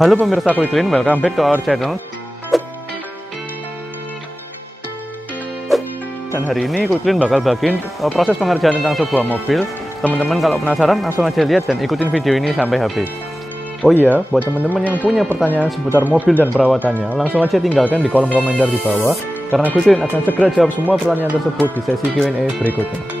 Halo pemirsa Quicklin, welcome back to our channel. Dan hari ini Quicklin bakal bagiin proses pengerjaan tentang sebuah mobil. Teman-teman kalau penasaran langsung aja lihat dan ikutin video ini sampai habis. Oh iya, buat teman-teman yang punya pertanyaan seputar mobil dan perawatannya, langsung aja tinggalkan di kolom komentar di bawah, karena Quicklin akan segera jawab semua pertanyaan tersebut di sesi Q&A berikutnya.